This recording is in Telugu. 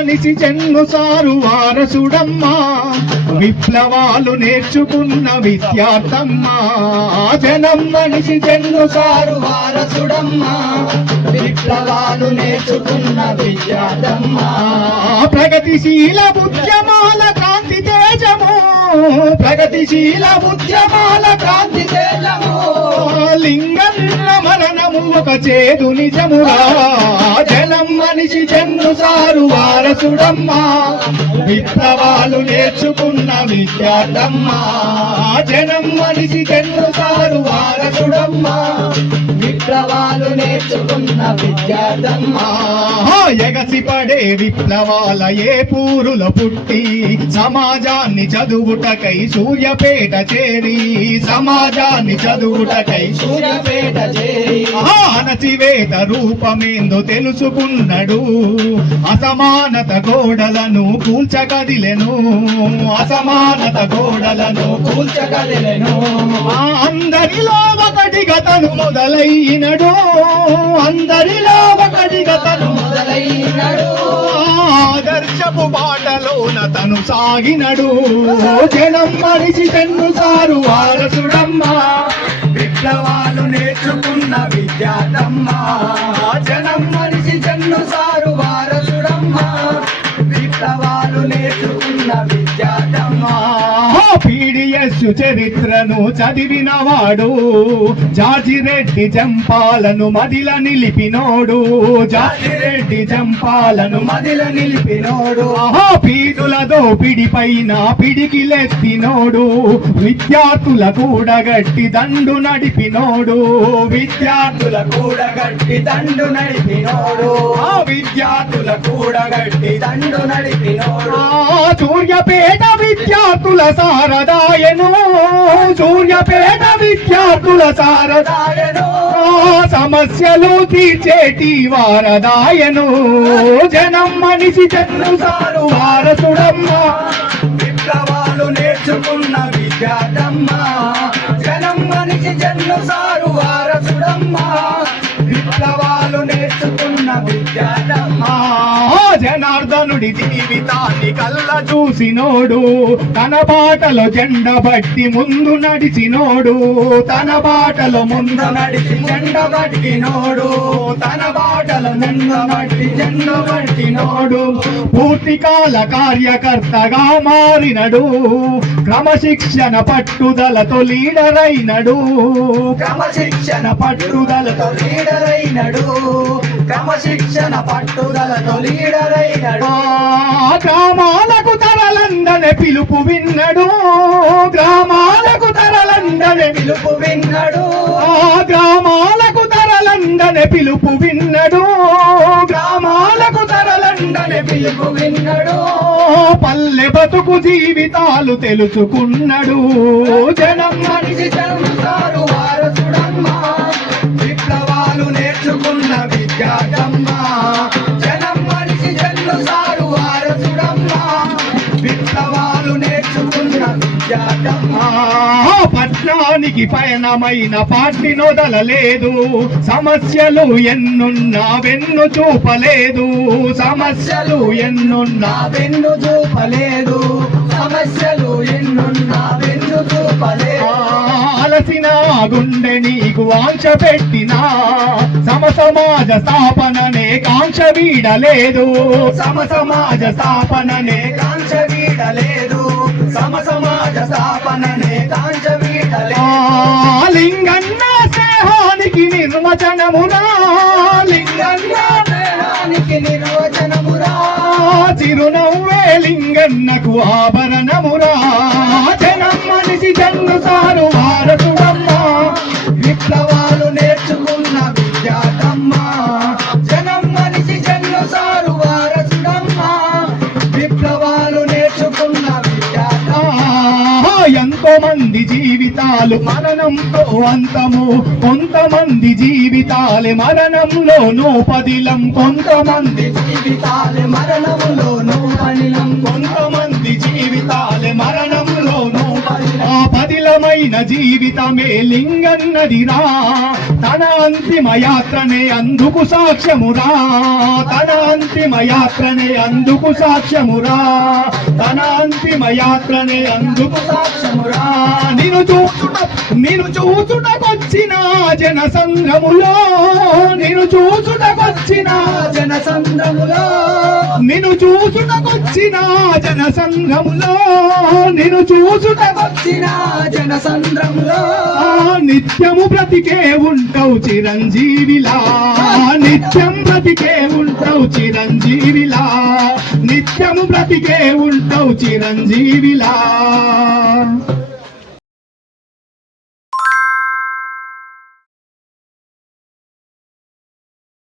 మనిషి జన్ను సారు వారసుడమ్మా విప్లవాలు నేర్చుకున్న విద్యార్థమ్మా జనం మనిషి జన్ను సారు వారసుడమ్మా విప్లవాలు నేర్చుకున్న విద్యార్థమ్మా ప్రగతిశీల ఉద్యమాల క్రాంతి తేజము ప్రగతిశీల ఉద్యమాల క్రాంతి తేజము లింగన్న మరణము ఒక చేదు నిజమురా జనం మనిషి జన్ను సారు వారసుడమ్మా విప్లవాలు నేర్చుకున్న విద్యార్థమ్మా జనం మనిషి జన్ను సారు వారసుడమ్మా విప్లవాలు నేర్చుకున్న విద్యార్థమ్మా ఎగసిపడే విప్లవాల ఏ పూరుల పుట్టి సమాజాన్ని చదువుటకై సూర్యపేట చేరి సమాజాన్ని చదువుటకై సూర్యపేట చేరి అణచివేత రూపమేందో తెలుసుకున్నాడు అసమానత గోడలను కూల్చగదిలెను అసమానత గోడలను కూల్చగదిలెను అందరిలో ఒకటిగా తను మొదలైనడు అందరిలో ఒకటిగా తను మొదలైనడు ఆదర్శపు బాటలోన తను సాగినడు జనం మనిషి జన్ను సారు వారసుడమ్మా విప్లవాలు నేర్చుకున్న విద్యార్థమ్మా జనం మనిషి జన్ను సారు వారసుడమ్మా విప్లవాలు నేర్చుకున్న విద్యార్థమ్మా పీడిఎస్ చరిత్రను చదివినవాడు జాజిరెడ్డి జంపాలను మదిల నిలిపినోడు జాజిరెడ్డి జంపాలను మదిల నిలిపినోడు పీడుల దోపిడి పైన పిడికిలెత్తినోడు విద్యార్థుల కూడగట్టి దండు నడిపినోడు విద్యార్థుల కూడగట్టి దండు నడిపినోడు విద్యార్థుల కూడగట్టి దండు నడిపినోడు సూర్యపేట విద్యార్థుల సారదాయను సూర్యపేట విద్యార్థుల సారదాయను సమస్యలు తీర్చేటి వారదాయను జనం మనిషి జన్ను సారు వారసుడమ్మా విప్లవాలు నేర్చుకున్న విద్యార్థమ్మా జనం మనిషి జన్ను సారు వారసుడమ్మా విప్లవాలు నేర్చుకున్న విద్యార్థమ్మా జనార్దనుడి జీవితాన్ని కళ్ళ చూసినోడు తన బాటలో జెండ బట్టి ముందు నడిచినోడు తన బాటలో ముందు నడిచి జెండ బట్టినోడు తన బాటలో ముందు నడిచి జెండ బట్టినోడు పూర్తికాల కార్యకర్తగా మారినడు క్రమశిక్షణ పట్టుదలతో లీడర్ అయినడు క్రమశిక్షణ పట్టుదలతో లీడర్ అయినడు క్రమశిక్షణ పట్టుదలతో లీడర్ అయినడు గ్రామాలకు తరలందనే పిలుపు విన్నడు గ్రామాలకు తరలందనే పిలుపు విన్నడు గ్రామాలకు తరలందనే పిలుపు విన్నడు గ్రామాలకు తరలందనే పిలుపు విన్నడు పల్లె బతుకు జీవితాలు తెలుసుకున్నాడు జనం మనిషి జన్ను సారు వారసుడమ్మా విప్లవాలు నేర్చుకున్న విద్యార్థమ్మా జనం మనిషి జన్ను సారు వారసుడమ్మా విప్లవాలు నేర్చుకున్న విద్యార్థమ్మా పట్నానికి పయనమైన పార్టీ నొదలలేదు సమస్యలు ఎన్నున్నా వెన్ను చూపలేదు సమస్యలు ఎన్నున్నా వెన్ను చూపలేదు సమస్యలు ఎన్నున్నా వెన్ను చూపలేదు అలసిన గుండె నీకు ఆంక్ష పెట్టినా సమసమాజ స్థాపననే కాంక్ష వీడలేదు సమసమాజ స్థాపననే కాంక్ష వీడలేదు సమసమాజ స్థాపననే కాంక్ష వీడలేదు లింగన్న స్నేహానికి నిర్వచనమునా లింగన్న స్నేహానికి నిర్వచనమురా చిరునవ్వే లింగన్నకు ఆభరణమురా జనం మనిషి జన్ను సారు వారసుడమ్మా విప్లవాలు నేర్చుకున్న విద్యార్థమ్మా జనం మనిషి జన్ను సారు వారసుడమ్మా విప్లవాలు నేర్చుకున్న విద్యార్థమ్మా ఎంతో మంది జీవితాలు మరణంతో అంతము కొంతమంది జీవితాలే మరణంలోనూ పదిలం కొంతమంది జీవితాలే మరణములోను పనిలం కొంతమంది జీవితాలే మరణంలోనూ పదిలం పవిత్రమైన జీవితమే లింగన్నదిరా తన అంతిమ యాత్రనే అందుకు సాక్ష్యమురా తన అంతిమ యాత్రనే అందుకు సాక్ష్యమురా తన అంతిమ యాత్రనే అందుకు సాక్ష్యమురా నిన్ను చూచుటకొచ్చిన జన సంఘములో నిన్ను చూచుటకొచ్చిన జన సంద్రములో నిన్ను చూచుటకొచ్చిన జన సంఘములో నిన్ను చూచుటకొచ్చిన జన సంద్రములో నిత్యము బ్రతికే ఉంటావు చిరంజీవిలా నిత్యం బ్రతికే ఉంటావు చిరంజీవిలా నిత్యము బ్రతికే ఉంటావు చిరంజీవిలా